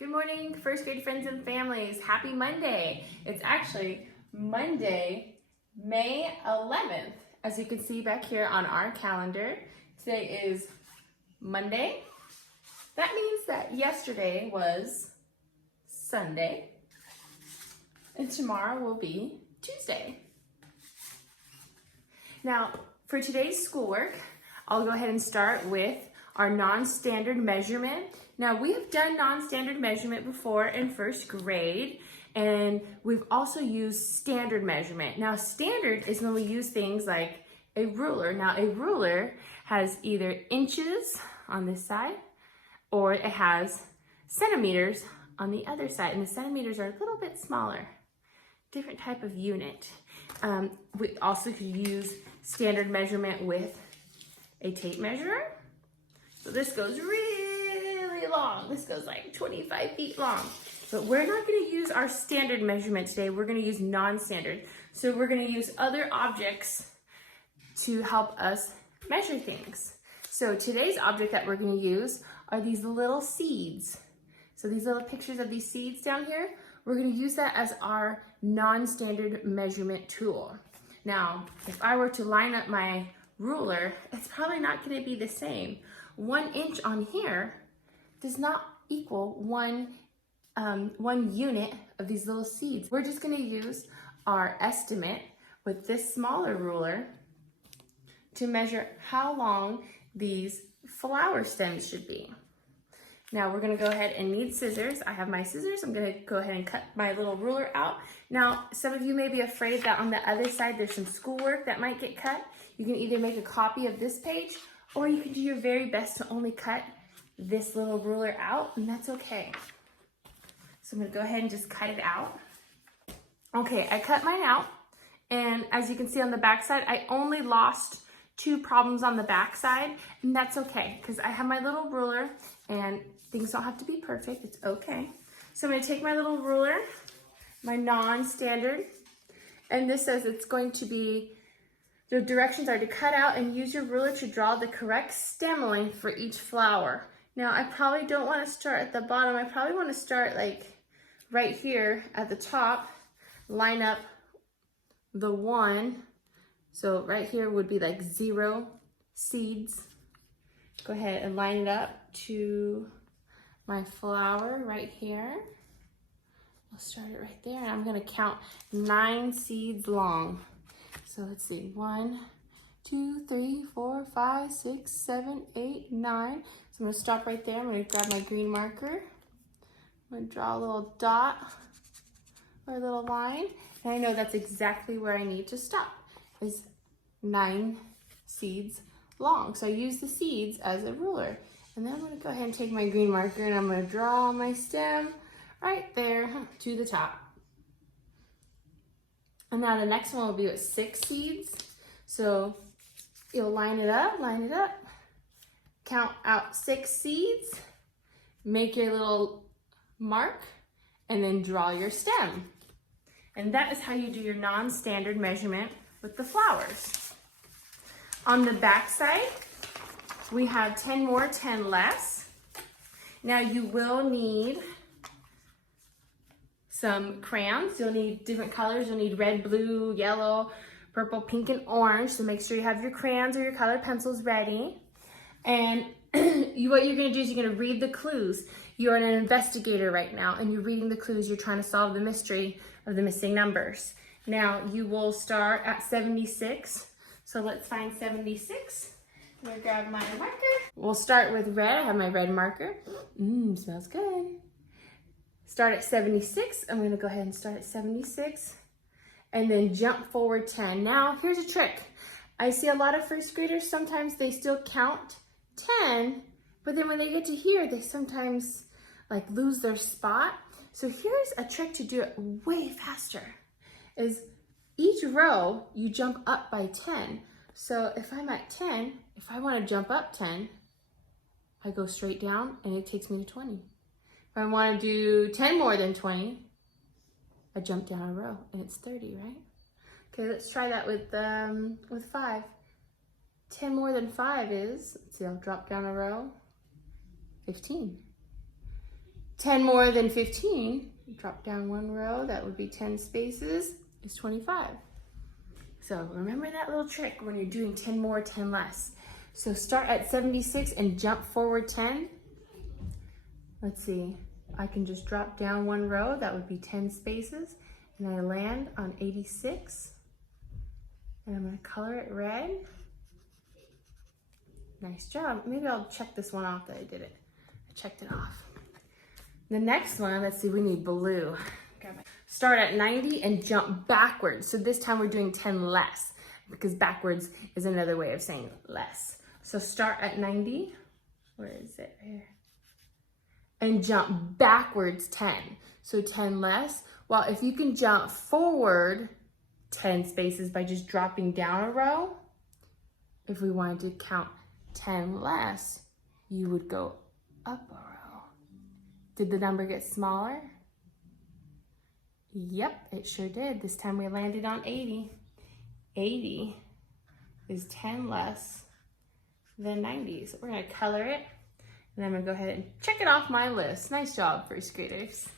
Good morning, first grade friends and families. Happy Monday. It's actually Monday, May 11th. As you can see back here on our calendar, today is Monday. That means that yesterday was Sunday, and tomorrow will be Tuesday. Now, for today's schoolwork, I'll go ahead and start with our non-standard measurement. Now, we have done non-standard measurement before in first grade, and we've also used standard measurement. Now, standard is when we use things like a ruler. Now, a ruler has either inches on this side, or it has centimeters on the other side, and the centimeters are a little bit smaller, different type of unit. We also could use standard measurement with a tape measure. So this goes really long. This goes like 25 feet long. But we're not going to use our standard measurement today. We're going to use non-standard. So we're going to use other objects to help us measure things. So today's object that we're going to use are these little seeds. So these little pictures of these seeds down here, we're going to use that as our non-standard measurement tool. Now, if I were to line up my ruler, it's probably not going to be the same. 1 inch on here does not equal one unit of these little seeds. We're just going to use our estimate with this smaller ruler to measure how long these flower stems should be. Now we're going to go ahead and need scissors. I have my scissors. I'm going to go ahead and cut my little ruler out. Now, some of you may be afraid that on the other side there's some schoolwork that might get cut. You can either make a copy of this page, or you can do your very best to only cut this little ruler out, and that's okay. So I'm going to go ahead and just cut it out. Okay, I cut mine out, and as you can see on the back side, I only lost 2 problems on the back side, and that's okay, because I have my little ruler, and things don't have to be perfect. It's okay. So I'm going to take my little ruler, my non-standard, and this says it's going to be, the directions are to cut out and use your ruler to draw the correct stem length for each flower. Now, I probably don't want to start at the bottom. I probably want to start like right here at the top, line up the 1. So right here would be like 0 seeds. Go ahead and line it up to my flower right here. I'll start it right there, and I'm going to count 9 seeds long. So let's see, 1, 2, 3, 4, 5, 6, 7, 8, 9. So I'm going to stop right there. I'm going to grab my green marker. I'm going to draw a little dot or a little line. And I know that's exactly where I need to stop, is 9 seeds long. So I use the seeds as a ruler. And then I'm going to go ahead and take my green marker, and I'm going to draw my stem right there to the top. And now the next one will be with 6 seeds. So you'll line it up, count out 6 seeds, make your little mark, and then draw your stem. And that is how you do your non-standard measurement with the flowers. On the back side, we have 10 more, 10 less. Now you will need some crayons. You'll need different colors. You'll need red, blue, yellow, purple, pink, and orange. So make sure you have your crayons or your colored pencils ready. And what you're going to do is you're going to read the clues. You're an investigator right now, and you're reading the clues. You're trying to solve the mystery of the missing numbers. Now you will start at 76. So let's find 76. I'm going to grab my marker. We'll start with red. I have my red marker. Smells good. Start at 76. I'm going to go ahead and start at 76 and then jump forward 10. Now, here's a trick. I see a lot of first graders, sometimes they still count 10, but then when they get to here, they sometimes like lose their spot. So here's a trick to do it way faster, is each row you jump up by 10. So if I'm at 10, if I want to jump up 10, I go straight down and it takes me to 20. If I want to do 10 more than 20, I jump down a row and it's 30, right? Okay, let's try that with 5. 10 more than 5 is, let's see, I'll drop down a row, 15. 10 more than 15, drop down one row, that would be 10 spaces, is 25. So remember that little trick when you're doing 10 more, 10 less. So start at 76 and jump forward 10. Let's see, I can just drop down one row, that would be 10 spaces, and I land on 86. And I'm gonna color it red. Nice job. Maybe I'll check this one off that I did it. I checked it off. The next one, let's see, we need blue. Start at 90 and jump backwards. So this time we're doing 10 less because backwards is another way of saying less. So start at 90. Where is it? Here. And jump backwards 10. So 10 less. Well, if you can jump forward 10 spaces by just dropping down a row, if we wanted to count 10 less, you would go up a row. Did the number get smaller? Yep, it sure did. This time we landed on 80. 80 is 10 less than 90. So we're gonna color it, and I'm gonna go ahead and check it off my list. Nice job, first graders.